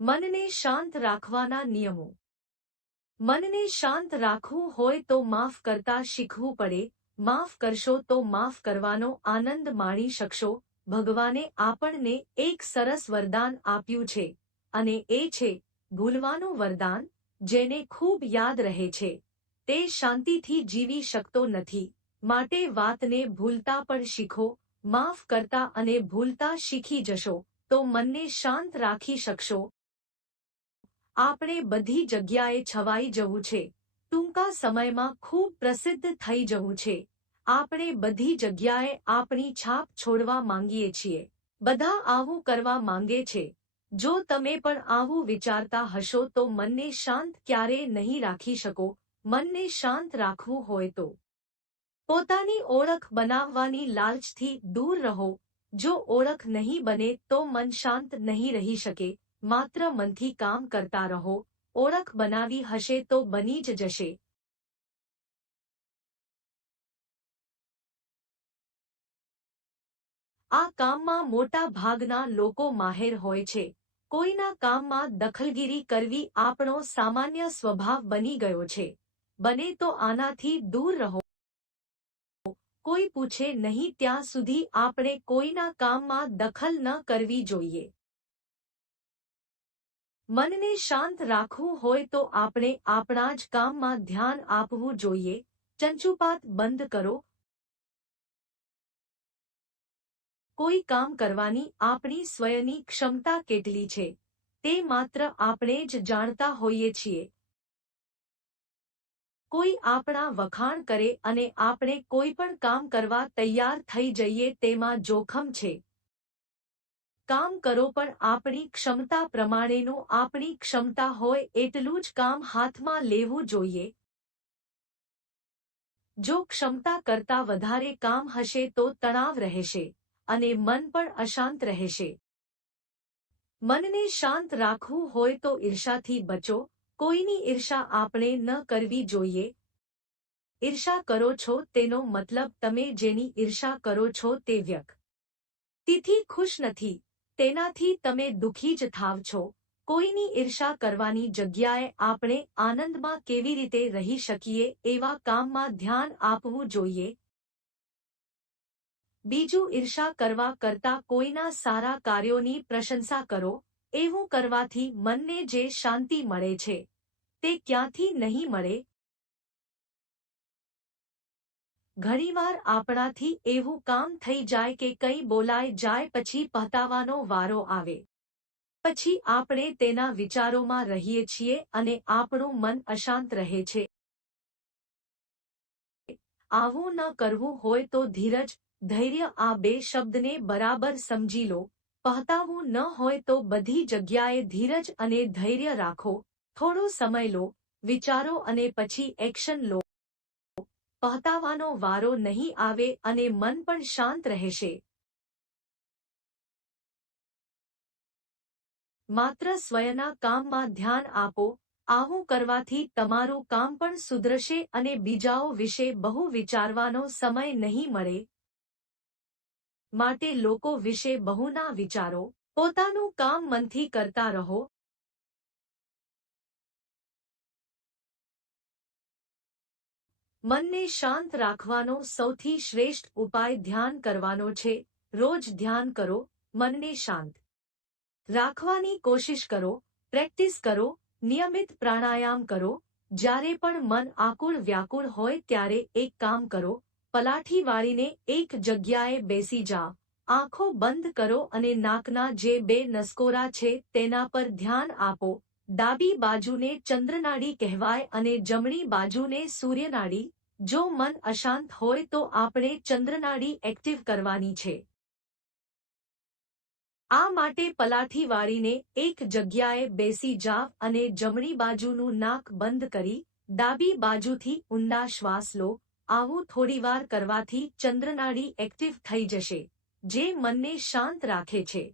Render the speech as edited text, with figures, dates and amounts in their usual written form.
મનને શાંત રાખવાના નિયમો. મનને શાંત રાખવું હોય તો માફ કરતા શીખવું પડે. માફ કરશો તો માફ કરવાનો આનંદ માણી શકશો. ભગવાને આપણને એક સરસ વરદાન આપ્યું છે અને એ છે ભૂલવાનું વરદાન. જેને ખૂબ યાદ રહે છે તે શાંતિથી જીવી શકતો નથી. માટે વાતને ભૂલતા પણ શીખો. માફ કરતા અને ભૂલતા શીખી જશો તો મનને શાંત રાખી શકશો. આપણે બધી જગ્યાએ છવાઈ જવું છે. ટૂંકા સમયમાં ખૂબ પ્રસિદ્ધ થઈ જવું છે. આપણે બધી જગ્યાએ આપણી છાપ છોડવા માંગીએ છીએ. બધા આવું કરવા માંગે છે. જો તમે પણ આવું વિચારતા હશો તો મનને શાંત ક્યારેય નહીં રાખી શકો. મનને શાંત રાખવું હોય તો પોતાની ઓળખ બનાવવાની લાલચથી દૂર રહો. જો ઓળખ નહીં બને તો મન શાંત નહીં રહી શકે. માત્ર મનથી કામ કરતા રહો. ઓળખ બનાવી હશે તો બની જ જશે. આ કામમાં મોટા ભાગના લોકો માહેર હોય છે. કોઈના કામમાં દખલગીરી કરવી આપણો સામાન્ય સ્વભાવ બની ગયો છે. બને તો આનાથી દૂર રહો. કોઈ પૂછે નહીં ત્યાં સુધી આપણે કોઈના કામમાં દખલ ન કરવી જોઈએ. મનને શાંત રાખવું હોય તો આપણે આપણા જ કામમાં ધ્યાન આપવું જોઈએ. ચંચુપાત બંધ કરો. કોઈ કામ કરવાની આપણી સ્વયંની ક્ષમતા કેટલી છે તે માત્ર આપણે જ જાણતા હોઈએ છીએ. કોઈ આપણા વખાણ કરે અને આપણે કોઈ પણ કામ કરવા તૈયાર થઈ જઈએ તેમાં જોખમ છે. કામ કરો પણ આપણી ક્ષમતા પ્રમાણેનું આપણી ક્ષમતા હોય એટલું જ કામ હાથમાં લેવું જોઈએ. જો ક્ષમતા કરતાં વધારે કામ હશે તો તણાવ રહેશે અને મન પણ અશાંત રહેશે. મનને શાંત રાખવું હોય તો ઈર્ષાથી બચો. કોઈની ઈર્ષા આપણે ન કરવી જોઈએ. ઈર્ષા કરો છો તેનો મતલબ તમે જેની ઈર્ષા કરો છો તે વ્યક્તિથી ખુશ નથી. તેનાથી તમે દુઃખી જ થાવ છો. કોઈની ઈર્ષા કરવાની જગ્યાએ આપણે આનંદમાં કેવી રીતે રહી શકીએ એવા કામમાં ધ્યાન આપવું જોઈએ. બીજું ઈર્ષા કરવા કરતાં કોઈના સારા કાર્યોની પ્રશંસા કરો. એવું કરવાથી મનને જે શાંતિ મળે છે તે ક્યાંથી નહીં મળે. ઘણીવાર આપણાથી એવું કામ થઈ જાય કે કંઈ બોલાઈ જાય પછી પસ્તાવાનો વારો આવે. પછી આપણે તેના વિચારોમાં રહીએ છીએ અને આપણું મન અશાંત રહે છે. આવું ન કરવું હોય તો ધીરજ, ધૈર્ય આ બે શબ્દને બરાબર સમજી લો. પસ્તાવું ન હોય તો બધી જગ્યાએ ધીરજ અને ધૈર્ય રાખો. થોડો સમય લો, વિચારો અને પછી એક્શન લો. પસ્તાવાનો વારો નહીં આવે અને મન પણ શાંત રહેશે. માત્ર સ્વયંના કામમાં ધ્યાન આપો. આવું કરવાથી તમારું કામ પણ સુધરશે અને બીજાઓ વિશે બહુ વિચારવાનો સમય નહીં મળે. માટે લોકો વિશે બહુ ના વિચારો. પોતાનું કામ મનથી કરતા રહો. મનને શાંત રાખવાનો સૌથી શ્રેષ્ઠ ઉપાય ધ્યાન કરવાનો છે. રોજ ધ્યાન કરો. મનને શાંત રાખવાની કોશિશ કરો. પ્રેક્ટિસ કરો. નિયમિત પ્રાણાયામ કરો. જ્યારે પણ મન આકુળ વ્યાકુળ હોય ત્યારે એક કામ કરો. પલાઠી વાળીને એક જગ્યાએ બેસી જાઓ. આંખો બંધ કરો અને નાકના જે બે નસકોરા છે તેના પર ધ્યાન આપો. ડાબી બાજુને ચંદ્રનાડી કહેવાય અને જમણી બાજુને સૂર્યનાડી. જો મન અશાંત હોય તો આપણે ચંદ્રનાડી એક્ટિવ કરવાની છે. આ માટે પલાઠી વાળીને એક જગ્યાએ બેસી જાવ અને જમણી બાજુનું નાક બંધ કરી ડાબી બાજુથી ઊંડા શ્વાસ લો. આવું થોડીવાર કરવાથી ચંદ્રનાડી એક્ટિવ થઈ જશે, જે મનને શાંત રાખે છે.